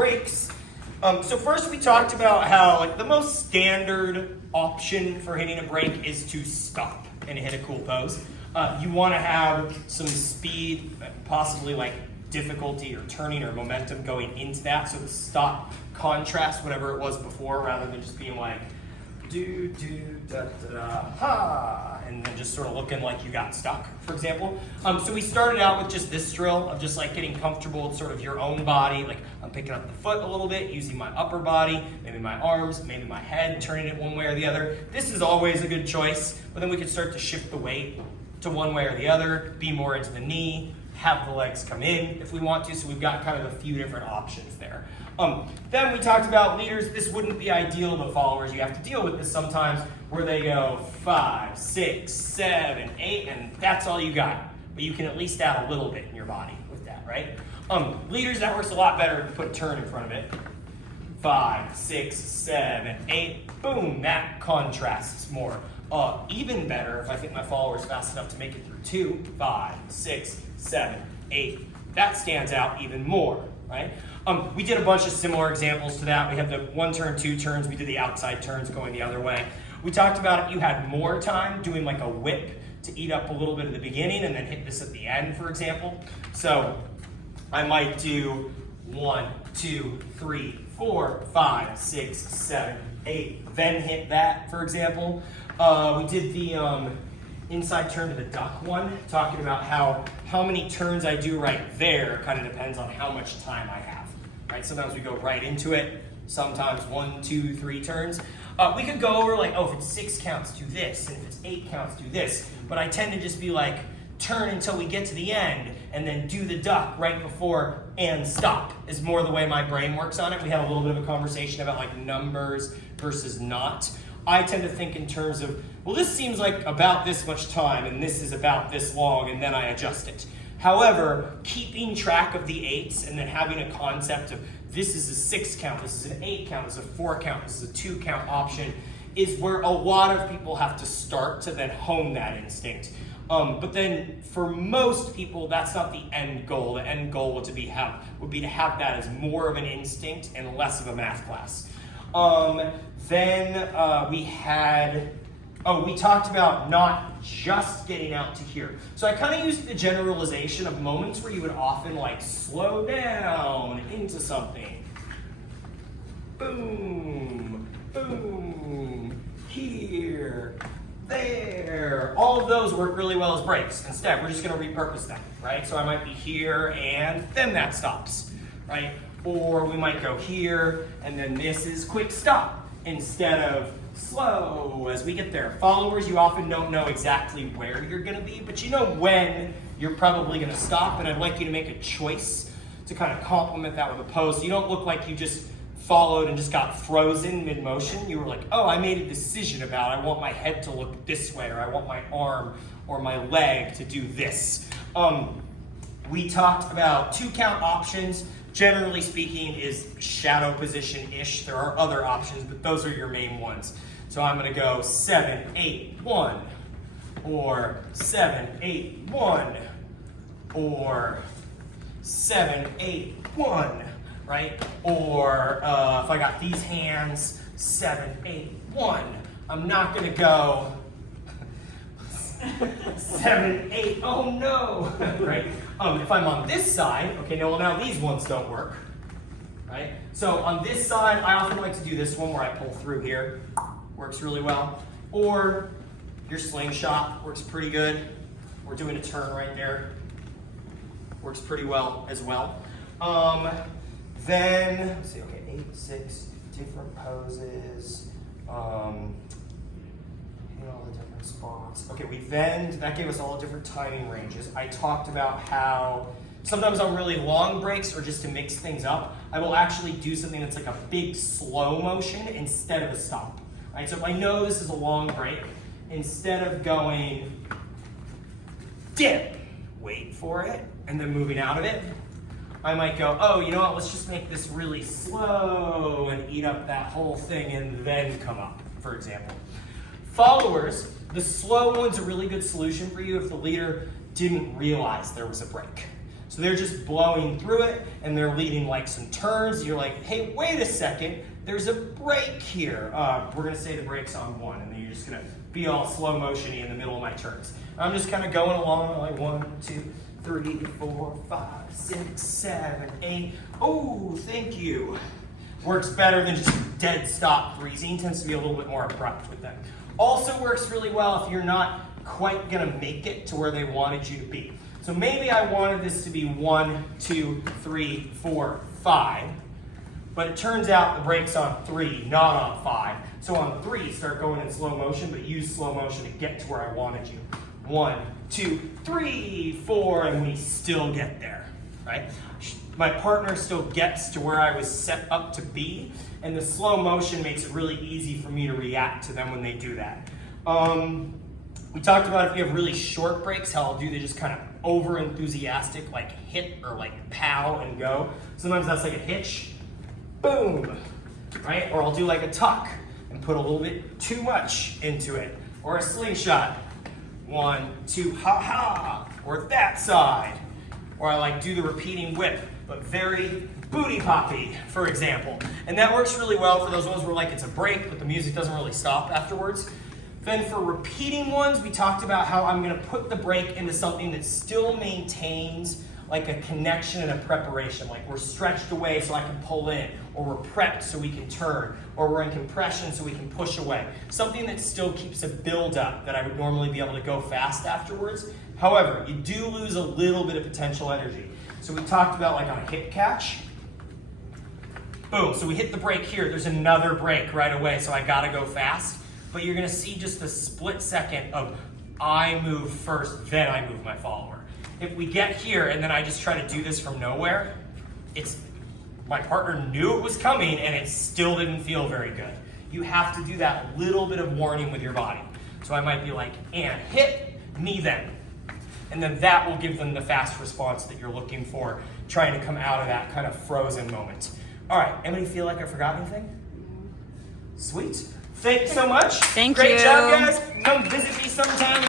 breaks. So first we talked about how like the most standard option for hitting a break is to stop and hit a cool pose. You want to have some speed, possibly like difficulty or turning or momentum going into that, so the stop contrasts whatever it was before rather than just being like do da da da ha and then just sort of looking like you got stuck, for example. So we started out with just this drill of just like getting comfortable with sort of your own body, like I'm picking up the foot a little bit, using my upper body, maybe my arms, maybe my head, turning it one way or the other. This is always a good choice, but then we could start to shift the weight to one way or the other, be more into the knee, have the legs come in if we want to, so we've got kind of a few different options there. Then we talked about leaders. This wouldn't be ideal, but followers, you have to deal with this sometimes where they go 5, 6, 7, 8, and that's all you got. But you can at least add a little bit in your body with that, right? Leaders, that works a lot better if you put a turn in front of it. 5, 6, 7, 8, boom, that contrasts more. Even better if I think my followers fast enough to make it through 2, 5, 6, 7, 8. That stands out even more, right? We did a bunch of similar examples to that. We had the 1 turn, 2 turns. We did the outside turns going the other way. We talked about if you had more time doing like a whip to eat up a little bit at the beginning and then hit this at the end, for example. So I might do 1, 2, 3, 4, 5, 6, 7, 8, then hit that, for example. We did the inside turn to the duck one, talking about how many turns I do right there kind of depends on how much time I have, right? Sometimes we go right into it, sometimes 1, 2, 3 turns. We could go over like, if it's 6 counts, do this, and if it's 8 counts, do this. But I tend to just be like, turn until we get to the end, and then do the duck right before and stop is more the way my brain works on it. We had a little bit of a conversation about like numbers versus not. I tend to think in terms of, well, this seems like about this much time, and this is about this long, and then I adjust it. However, keeping track of the 8s and then having a concept of this is a 6 count, this is an 8 count, this is a 4 count, this is a 2 count option is where a lot of people have to start to then hone that instinct. But then for most people, that's not the end goal. The end goal would be to have that as more of an instinct and less of a math class. Then we talked about not just getting out to here. So I kind of used the generalization of moments where you would often like slow down into something. Boom, boom, here, there. All of those work really well as breaks. Instead, we're just going to repurpose them, right? So I might be here and then that stops, right? Or we might go here and then this is quick stop instead of slow as we get there. Followers, you often don't know exactly where you're going to be, but you know when you're probably going to stop, and I'd like you to make a choice to kind of complement that with a pose. So you don't look like you just followed and just got frozen mid-motion. You were like, oh, I made a decision about I want my head to look this way, or I want my arm or my leg to do this. We talked about 2 count options. Generally speaking is shadow position-ish. There are other options, but those are your main ones. So I'm going to go 7, 8, 1, or 7, 8, 1, or 7, 8, 1, right? Or if I got these hands, 7, 8, 1. I'm not going to go 7, 8, oh no, right? If I'm on this side, okay, now these ones don't work, right? So on this side, I often like to do this one where I pull through here. Works really well. Or your slingshot works pretty good. We're doing a turn right there. Works pretty well as well. Then, let's see, okay, 8, 6, different poses. All the different spots. Okay, that gave us all the different timing ranges. I talked about how sometimes on really long breaks or just to mix things up, I will actually do something that's like a big slow motion instead of a stop. Right? So if I know this is a long break, instead of going dip, wait for it, and then moving out of it, I might go, oh, you know what, let's just make this really slow and eat up that whole thing and then come up, for example. Followers, the slow one's a really good solution for you if the leader didn't realize there was a break. So they're just blowing through it and they're leading like some turns. You're like, hey, wait a second, there's a brake here. We're gonna say the brake's on 1, and then you're just gonna be all slow motion-y in the middle of my turns. I'm just kind of going along like 1, 2, 3, 4, 5, 6, 7, 8. Oh, thank you. Works better than just dead stop freezing. Tends to be a little bit more abrupt with them. Also works really well if you're not quite gonna make it to where they wanted you to be. So maybe I wanted this to be 1, 2, 3, 4, 5, but it turns out the brake's on 3, not on 5. So on 3, start going in slow motion, but use slow motion to get to where I wanted you. 1, 2, 3, 4, and we still get there, right? My partner still gets to where I was set up to be, and the slow motion makes it really easy for me to react to them when they do that. We talked about if you have really short breaks, how I'll do the just kind of over enthusiastic, like hit or like pow and go. Sometimes that's like a hitch, boom, right? Or I'll do like a tuck and put a little bit too much into it. Or a slingshot, 1, 2, ha ha, or that side. Or I like do the repeating whip, but very booty poppy, for example. And that works really well for those ones where like it's a break, but the music doesn't really stop afterwards. Then for repeating ones, we talked about how I'm gonna put the break into something that still maintains like a connection and a preparation. Like we're stretched away so I can pull in, or we're prepped so we can turn, or we're in compression so we can push away. Something that still keeps a build up that I would normally be able to go fast afterwards. However, you do lose a little bit of potential energy. So we talked about like on a hip catch, boom, so we hit the brake here, there's another brake right away, so I gotta go fast. But you're gonna see just a split second of I move first, then I move my follower. If we get here and then I just try to do this from nowhere, my partner knew it was coming and it still didn't feel very good. You have to do that little bit of warning with your body. So I might be like, and hit, me then. And then that will give them the fast response that you're looking for, trying to come out of that kind of frozen moment. All right, anybody feel like I forgot anything? Sweet. Thanks so much. Thank Great you. job, guys. Come visit me sometime.